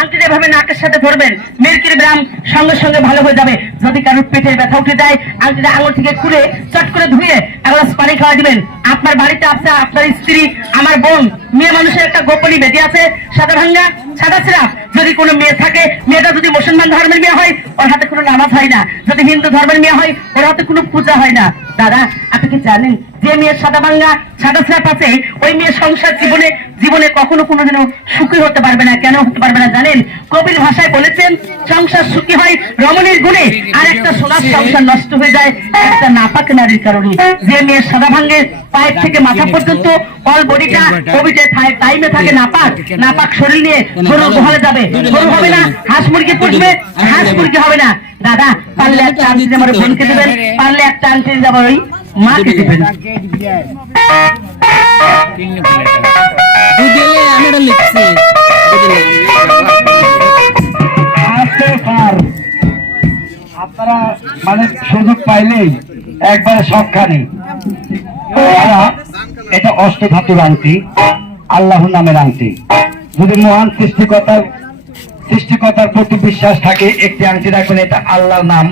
আংটিটা এভাবে নাকের সাথে ধরবেন মিল্কির ব্রাম সঙ্গে সঙ্গে ভালো হয়ে যাবে। যদি কারোর পেটের ব্যথা উঠে যায় আংটিটা আঙুল থেকে খুলে চট করে ধুয়ে এক পানি খাওয়া দিবেন। আপনার বাড়িতে আছে, আপনার স্ত্রী, আমার বোন, মেয়ে মানুষের একটা গোপনী বেদি আছে, সাদা ভাঙ্গা, সাদা সিরাপ। যদি কোনো মেয়ে থাকে, মেয়েটা যদি মুসলমান ধর্মের মেয়ে হয়, ওর হাতে কোনো নামাজ হয় না। যদি হিন্দু ধর্মের মেয়ে হয়, ওর হাতে কোনো পূজা হয় না। দাদা আপনি কি জানেন যে মেয়ের সাদা ভাঙ্গা সাদা সিরাপ আছে, ওই মেয়ের সংসার জীবনে জীবনে কখনো কোনোদিনও সুখী হতে পারবে না, কেন হতে পারবে না জানেন? কবির ভাষায় বলেছেন, সংসার সুখী হয় রমণীর গুণে, আর একটা সোনার সংসার নষ্ট হয়ে যায় একটা নাপাক নারীর কারণে। যে মেয়ের সাদা ভাঙ্গের পায়ের থেকে মাথা পর্যন্ত অল বডিটা কবিতে টাইমে থাকে নাপাক। নাপাক শরীর নিয়ে গরু গোহালে যাবে। গরু হবে না, হাঁস মুরগি পুষবে, হাঁস মুরগি হবে না। দাদা, পারলে একটা আনতে আমার বোনকে দেবেন, পারলে একটা আনতে যাবার ওই মাকে দেবেন। বুঝলে আমি এটা লিখছি। আপনারা মানে সুযোগ পাইলেই একবারে সবখানে। তারা এটা অষ্টধাতুর আংটি আল্লাহ নামের আংটি যদি মহান সৃষ্টিকর্তার সৃষ্টিকর্তার প্রতি বিশ্বাস থাকে একটি আংটি রাখবেন এটা আল্লাহর নাম।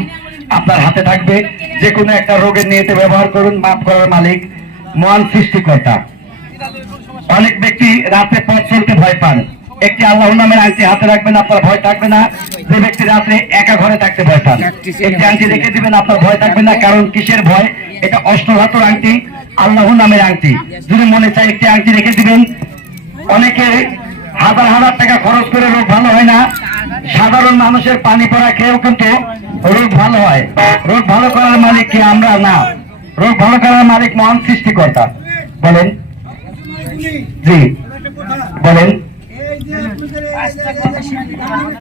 আপনার হাতে থাকবে যে কোনো একটা রোগের নিয়েতে ব্যবহার করুন, মাফ করার মালিক, মহান সৃষ্টিকর্তা। অনেক ব্যক্তি রাতে পথ চলতে ভয় পান। একটি আল্লাহ নামের আংটি হাতে রাখবেন, আপনার ভয় থাকবে না। যে ব্যক্তি রাত্রে একা ঘরে থাকতে ভয় পান, একটি আংটি রেখে দিবেন, আপনার ভয় থাকবে না। কারণ কিসের ভয়? এটা অষ্টধাতুর আংটি আল্লাহ নামের আংটি। যদি মনে চায় একটি আংটি রেখে দিবেন, অনেকে হাজার হাজার টাকা খরচ করে রোগ ভালো হয় না। সাধারণ মানুষের পানি পড়া খেয়েও কিন্তু রোগ ভালো হয়। রোগ ভালো করার মালিক কি আমরা? না। রোগ ভালো করার মালিক মহান সৃষ্টিকর্তা। বলেন। জি। বলেন।